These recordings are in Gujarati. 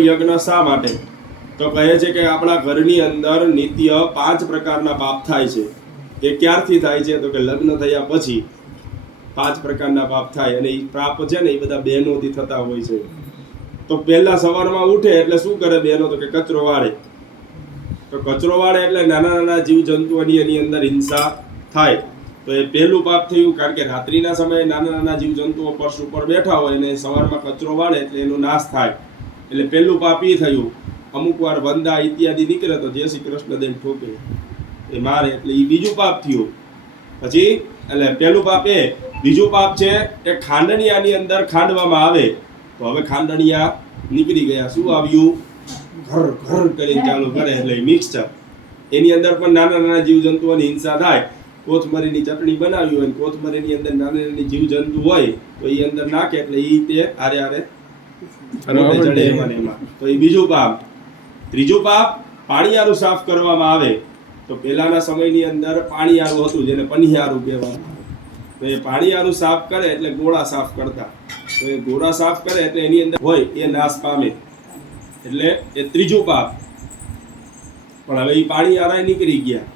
યજ્ઞ શા માટે? તો કહે છે કે આપણા ઘરની અંદર નિત્ય પાંચ પ્રકારના પાપ થાય છે. એ ક્યારથી થાય છે? તો કે લગ્ન થયા પછી પાંચ પ્રકારના પાપ થાય અને એ પાપ છે ને એ બધા બહેનોથી થતા હોય છે. તો પહેલા સવારમાં ઉઠે એટલે શું કરે બહેનો? તો કે કચરો વાળે. તો કચરો વાળે એટલે નાના નાના જીવ જંતુઓની એની અંદર હિંસા થાય. તો એ પહેલું પાપ થયું કારણ કે રાત્રિના સમયે નાના નાના જીવ જંતુઓ પર્શ ઉપર બેઠા હોય અને સવારમાં કચરો વાળે એટલે એનો નાશ થાય. એટલે પહેલું પાપ એ થયું. અમુક વાર વંદા ઇત્યાદિ નીકળે તો જય શ્રી કૃષ્ણ દેવ ઠોકે. એ મારે એટલે એ બીજું પાપ થયું. પછી, એટલે પહેલું પાપ એ. બીજું પાપ છે એ ખાંડણિયાની અંદર ખાંડવામાં આવે. તો હવે ખાંડણિયા નીકળી ગયા. શું આવ્યું? ઘર ઘર કરીને ચાલુ કરે એટલે મિક્સચર એની અંદર પણ નાના નાના જીવજંતુઓની હિંસા થાય. કોથમરીની ચટણી બનાવી હોય કોથમરીની અંદર નાની નાની જીવજંતુ હોય તો એ અંદર નાખે એટલે એ તે આરે આરે તો એ બીજું પાપ. ત્રીજું પાપ પાણીયારું સાફ કરવામાં આવે. તો પહેલાના સમયની અંદર પાણીયારું હતું જેને પનિયારું કહેવામાં આવે. તો એ પાણીયારું સાફ કરે એટલે ગોળા સાફ કરતા. તો એ ગોળા સાફ કરે એટલે એની અંદર હોય એ નાશ પામે. એટલે એ ત્રીજું પાપ. પણ હવે એ પાણીયારા નીકળી ગયા.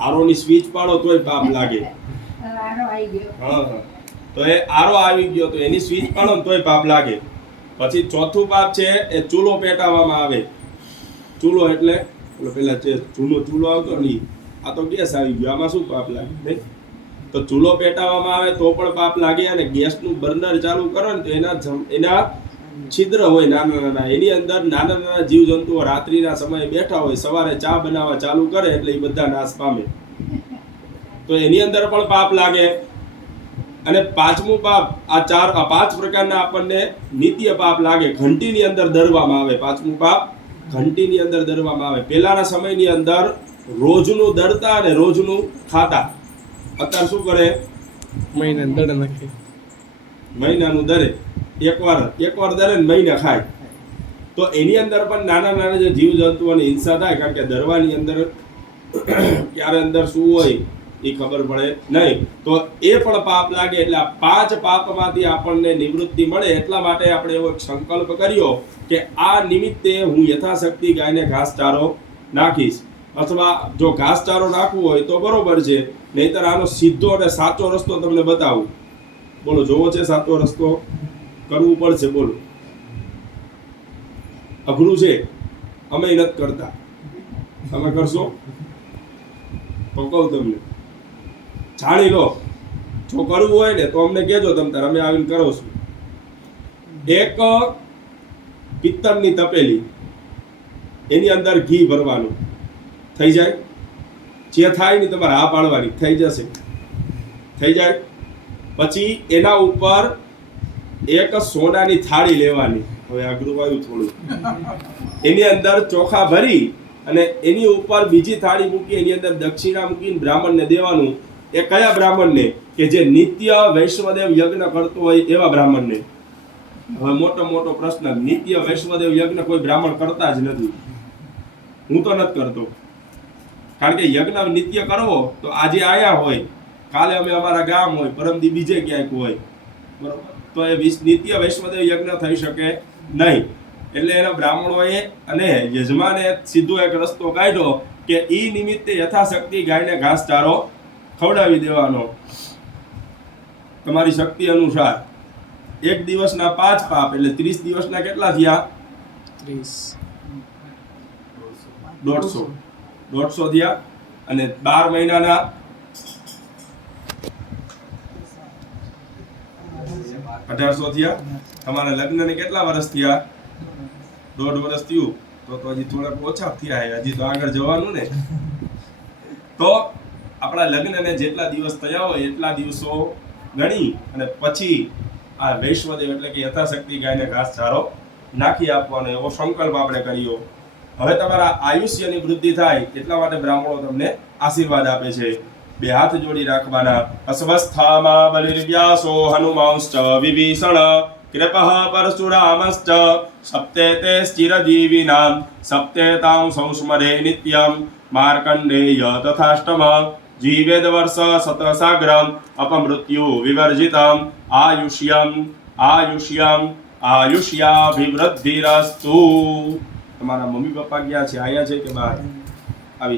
આરોની સ્વિચ પાડો તોય પાપ લાગે. વારો આવી ગયો. હા હા. તો એ આરો આવી ગયો તો એની સ્વિચ પણ તોય પાપ લાગે. પછી ચોથું પાપ છે, એ ચૂલો પેટાવવામાં આવે. ચૂલો એટલે પેલા જે ચૂલો ચૂલો આવતો ને આ તો ગેસ આવી ગયો. આમાં શું પાપ લાગે નહીં તો ચૂલો પેટાવવામાં આવે તો પણ પાપ લાગે અને ગેસનું બર્નર ચાલુ કરો ને તો એના એના છિદ્ર હોય નાના નાના. એની અંદર નાના નાના જીવજંતુઓ રાત્રિના સમયે બેઠા હોય, સવારે ચા બનાવવા ચાલુ કરે એટલે એ બધા નાશ પામે. તો એની અંદર પણ પાપ લાગે. અને પાંચમું પાપ આ ચાર આ પાંચ પ્રકારના આપણને નિત્ય પાપ લાગે. ઘંટીની અંદર દરવામાં આવે પાંચમું પાપ ઘંટીની અંદર દરવામાં આવે. પહેલાના સમયની અંદર રોજનું દરતા અને રોજનું ખાતા. અત્યારે શું કરે? મહિને દડ નાખે. મહિનાનું દરે. એકવાર એકવાર દરે ને મહિને ખાય. તો એની અંદર પણ નાના નાના જે જીવજંતુઓની હિંસા થાય કારણ કે દરવાની અંદર ક્યારે અંદર શું હોય એ ખબર પડે નહીં. તો એ પણ પાપ લાગે એટલે આ પાંચ પાપમાંથી આપણને નિવૃત્તિ મળે એટલા માટે આપણે એવો એક સંકલ્પ કર્યો કે આ નિમિત્તે હું યથાશક્તિ ગાયને ઘાસચારો નાખીશ. અથવા જો ઘાસચારો નાખવો હોય તો બરોબર છે, નહીતર આનો સીધો અને સાચો રસ્તો તમને બતાવું. બોલો, જોવો છે સાચો રસ્તો? કરવું પડશે, બોલો. અઘરું છે. અમે નથી કરતા. તમે કરશો? તો કહું તમને. જાણી લો. જો કરવું હોય ને તો અમને કહેજો તમે તાર, અમે આવીને કરો છું એક પિત્તળની તપેલી. એની અંદર ઘી ભરવાનું. થઈ જાય? જે થાય ને તમારે હા પાડવાની. થઈ જશે. થઈ જાય? પછી એના ઉપર એક સોનાની થાળી લેવાની. હવે આગળ આવ્યું થોડું. એની અંદર ચોખા ભરી અને એની ઉપર બીજી થાળી મૂકી, એની અંદર દક્ષિણા મૂકીને બ્રાહ્મણને દેવાનું. એ કયા બ્રાહ્મણને? કે જે નિત્ય વૈષ્ણવદેવ યજ્ઞ કરતો હોય એવા બ્રાહ્મણને? હવે મોટો મોટો પ્રશ્ન, નિત્ય વૈષ્ણવદેવ યજ્ઞ કોઈ બ્રાહ્મણ કરતા જ નથી. હું તો નથી કરતો. કારણ કે યજ્ઞ નિત્ય કરવો તો આજે આયા હોય, કાલે અમે અમારા ગામ હોય, પરમદી બીજે ક્યાંક હોય. બરોબર? તો એ નિત્ય વૈષ્ણવદેવ યજ્ઞ થઈ શકે નહીં. એટલે એના બ્રાહ્મણોએ અને યજમાને સીધો એક રસ્તો કાઢ્યો કે એ નિમિત્તે યથાશક્તિ ગાયને ઘાસચારો ખવડાવી દેવાનો. તમારી શક્તિ અનુસાર. એક દિવસના પાંચ પાપ એટલે ત્રીસ દિવસના કેટલા થયા? ત્રીસ. દોઢસો. દોઢસો થયા. અને બાર મહિનાના? અઢારસો થયા. તમારા લગ્નને કેટલા વર્ષ થયા? દોઢ વર્ષ થયું. તો તો હજી થોડાક ઓછા થયા હજી તો આગળ જવાનું ને. તો આપણા લગ્નને જેટલા દિવસ થયા હોય, એટલા દિવસો ગણી અને પછી આ વૈશ્વદેવ એટલે કે યથાશક્તિ ગાયને ઘાસ ચારો નાખી આપવાનો એવો સંકલ્પ આપણે કર્યો. હવે તમારા આયુષ્યની વૃદ્ધિ થાય એટલા માટે બ્રાહ્મણો તમને આશીર્વાદ આપે છે. બે હાથ જોડી રાખવાના. અસ્વસ્થામાં બલિર્વ્યાસો હનુમાંશ્ચ વિભીષણ કૃપઃ પરશુરામશ્ચ સપ્તે તે ચિરજીવિનામ સપ્તે તાં સંસ્મરે નિત્યમ માર્કંડેય તથાષ્ટમ જીવેદ વર્ષ સતસાગ્રમ અપમૃત્યુ વિવર્જિતમ આયુષ્યમ આયુષ્યમ આયુષ્યાભિવૃદ્ધિરસ્તુ તમારા મમ્મી પપ્પા ગયા છે? અહીંયા છે કે બહાર?